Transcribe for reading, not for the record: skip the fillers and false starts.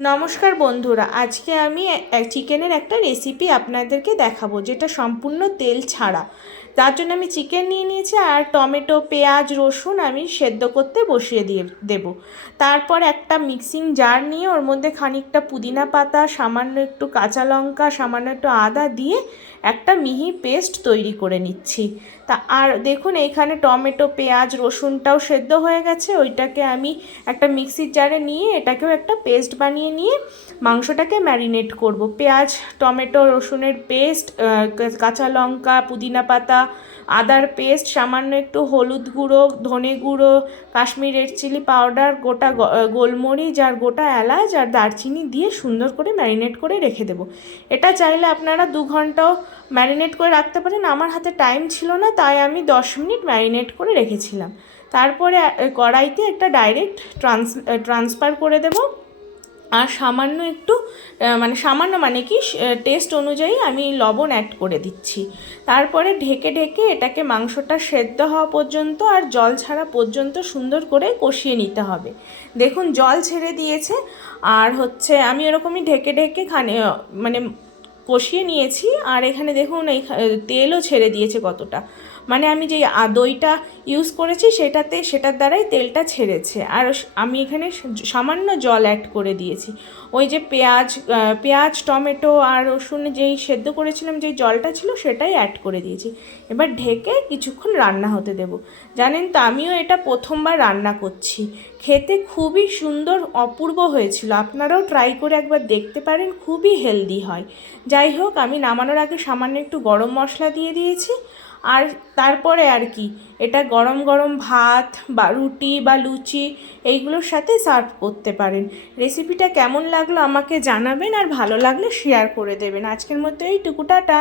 নমস্কার বন্ধুরা, আজকে আমি চিকেনের একটা রেসিপি আপনাদেরকে দেখাবো, যেটা সম্পূর্ণ তেল ছাড়া। তার জন্য আমি চিকেন নিয়ে নিয়েছি আর টমেটো, পেঁয়াজ, রসুন আমি সেদ্ধ করতে বসিয়ে দেব। তারপর একটা মিক্সিং জার নিয়ে ওর মধ্যে খানিকটা পুদিনা পাতা, সামান্য একটু কাঁচা লঙ্কা, সামান্য একটু আদা দিয়ে একটা মিহি পেস্ট তৈরি করে নিচ্ছি। আর দেখুন, এইখানে টমেটো, পেঁয়াজ, রসুনটাও সেদ্ধ হয়ে গেছে। ওইটাকে আমি একটা মিক্সির জারে নিয়ে এটাকেও একটা পেস্ট বানিয়ে নিয়ে মাংসটাকে ম্যারিনেট করব। পেঁয়াজ, টমেটো, রসুনের পেস্ট, কাঁচা লঙ্কা, পুদিনা পাতা, আদার পেস্ট, সামান্য একটু হলুদ গুঁড়ো, ধনে গুঁড়ো, কাশ্মীর রেড চিলি পাউডার, গোটা গোলমরিচ আর গোটা এলাচ আর দারচিনি দিয়ে সুন্দর করে ম্যারিনেট করে রেখে দেবো। এটা চাইলে আপনারা 2 ঘন্টাও ম্যারিনেট করে রাখতে পারেন। আমার হাতে টাইম ছিল না, তাই আমি 10 মিনিট ম্যারিনেট করে রেখেছিলাম। তারপরে কড়াইতে একটা ডাইরেক্ট ট্রান্সফার করে দেব। আর সামান্য একটু সামান্য কি টেস্ট অনুযায়ী আমি লবণ অ্যাড করে দিচ্ছি। তারপরে ঢেকে ঢেকে এটাকে মাংসটা সেদ্ধ হওয়া পর্যন্ত আর জল ছাড়া পর্যন্ত সুন্দর করে কষিয়ে নিতে হবে। দেখুন, জল ছেড়ে দিয়েছে। আর আমি এরকমই ঢেকে ঢেকে কষিয়ে নিয়েছি। আর এখানে দেখুন, এই তেলও ছেড়ে দিয়েছে কতটা। আমি যে দইটা ইউজ করেছি সেটার দ্বারাই তেলটা ছেড়েছে। আর আমি এখানে সামান্য জল অ্যাড করে দিয়েছি। ওই যে পেঁয়াজ, টমেটো আর রসুন যেই সেদ্ধ করেছিলাম, যেই জলটা ছিল সেটাই অ্যাড করে দিয়েছি। এবার ঢেকে কিছুক্ষণ রান্না হতে দেব। জানেন তো, আমিও এটা প্রথমবার রান্না করছি। খেতে খুবই সুন্দর, অপূর্ব হয়েছিল। আপনারাও ট্রাই করে একবার দেখতে পারেন, খুবই হেলদি হয়। যাই হোক, আমি নামানোর আগে সামান্য একটু গরম মশলা দিয়ে দিয়েছি। আর তারপরে এটা গরম গরম ভাত বা রুটি বা লুচি এইগুলোর সাথে সার্ভ করতে পারেন। রেসিপিটা কেমন লাগলো আমাকে জানাবেন, আর ভালো লাগলে শেয়ার করে দেবেন। আজকের মতো এইটুকু, টাটা।